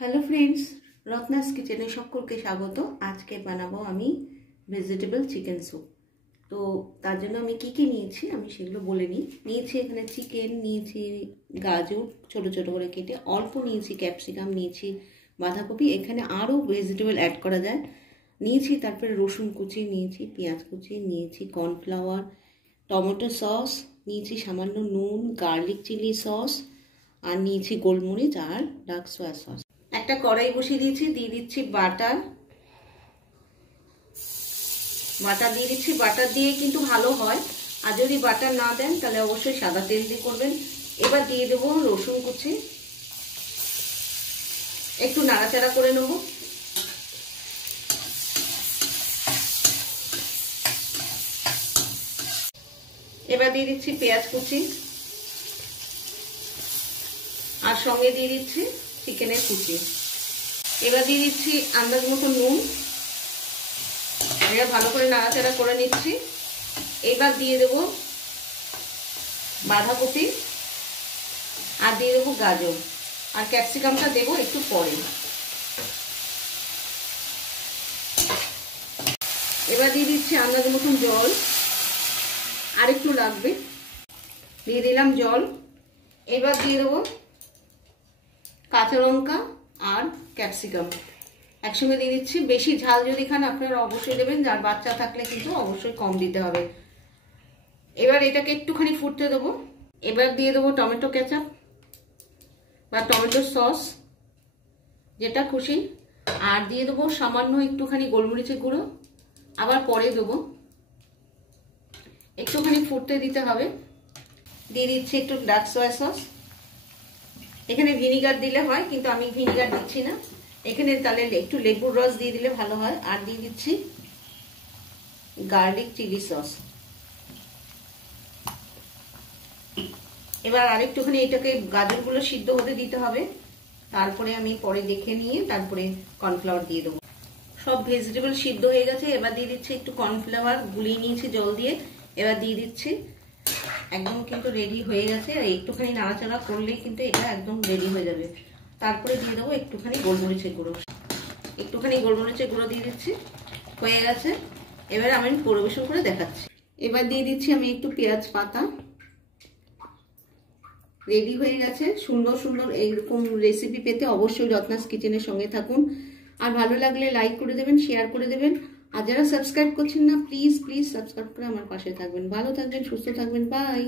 Hello friends, Ratna's কিচেনে সকলকে স্বাগত। আজকে বানাবো আমি ভেজিটেবল চিকেন স্যুপ। তো তার জন্য আমি কি নিয়েছি আমি সেগুলো বলে নিই। নিয়েছি এখানে চিকেন, নিয়েছি গাজর ছোট ছোট করে কেটে, অল্প নিয়েছি ক্যাপসিকাম, নিয়েছি বাঁধাকপি, এখানে আরও ভেজিটেবল অ্যাড করা যায়। নিয়েছি তারপরে রসুন কুচি, নিয়েছি পেঁয়াজ কুচি, নিয়েছি কর্নফ্লাওয়ার, টমেটো সস, নিয়েছি সামান্য নুন, গার্লিক চিলি সস, আর নিয়েছি গোলমরিচ আর ডার্ক সয়া সস। একটা কড়াই বসিয়ে দিয়েছি, দিয়ে দিচ্ছি বাটার দিয়ে দিচ্ছি। বাটার দিয়ে কিন্তু ভালো হয়, আর যদি বাটার না দেন তাহলে অবশ্যই সাদা তেল দিয়ে করবেন। এবার দিয়ে দেবো রসুন কুচি, একটু নাড়াচাড়া করে নেব। এবার দিয়ে দিচ্ছি পেঁয়াজ কুচি, আর সঙ্গে দিয়ে দিচ্ছি চিকেনের কুচি। এবার দিয়ে দিচ্ছি আন্দাজ মতো নুন, এটা ভালো করে নাড়াচাড়া করে নিচ্ছি। এবার দিয়ে দেব বাঁধাকপি, আর দিয়ে দেবো গাজর, আর ক্যাপসিকামটা দেবো একটু পরে। এবার দিয়ে দিচ্ছি আন্দাজ মতন জল, আর একটু লাগবে, দিয়ে দিলাম জল। এবার দিয়ে দেবো কাঁচা লঙ্কা আর ক্যাপসিকাম একসঙ্গে দিয়ে দিচ্ছি। বেশি ঝাল যদি খান আপনারা অবশ্যই দেবেন, যার বাচ্চা থাকলে কিন্তু অবশ্যই কম দিতে হবে। এবার এটাকে একটুখানি ফুটতে দেবো। এবার দিয়ে দেবো টমেটো কেচাপ বা টমেটো সস, যেটা খুশি, আর দিয়ে দেবো সামান্য একটুখানি গোলমরিচের গুঁড়ো, আবার পরে দেবো। একটুখানি ফুটতে দিতে হবে। দিয়ে দিচ্ছি একটু ডার্ক সয়া সস। এখানে ভিনিগার দিলে হয়, কিন্তু আমি ভিনিগার দিচ্ছি না, এখানে তাহলে একটু লেবুর রস দিয়ে দিলে ভালো হয়। আর দিয়ে দিচ্ছি গার্লিক চিলি সস। এবার আরেকটুখানি এটাকে গাজরগুলো সিদ্ধ হতে দিতে হবে, তারপরে আমি পরে দেখে নিয়ে তারপরে কর্নফ্লাওয়ার দিয়ে দেবো। সব ভেজিটেবল সিদ্ধ হয়ে গেছে। এবার দিয়ে দিচ্ছি একটু কর্নফ্লাওয়ার গুলিয়ে নিয়েছি জল দিয়ে। এবার দিয়ে দিচ্ছি, একদম কিন্তু রেডি হয়ে গেছে। আর একটুখানি নাড়াচাড়া করলেই কিন্তু এটা একদম রেডি হয়ে যাবে। তারপরে দিয়ে দেবো একটুখানি গোলমরিচের গুঁড়ো, দিয়ে দিচ্ছি। হয়ে গেছে। এবার আমি পরিবেশন করে দেখাচ্ছি। এবার দিয়ে দিচ্ছি আমি একটু পেঁয়াজ পাতা। রেডি হয়ে গেছে। সুন্দর সুন্দর এইরকম রেসিপি পেতে অবশ্যই রত্নাস কিচেনের সঙ্গে থাকুন। আর ভালো লাগলে লাইক করে দেবেন, শেয়ার করে দেবেন। আর যারা সাবস্ক্রাইব করছেন না, প্লিজ সাবস্ক্রাইব করে আমার পাশে থাকবেন। ভালো থাকবেন, সুস্থ থাকবেন। বাই।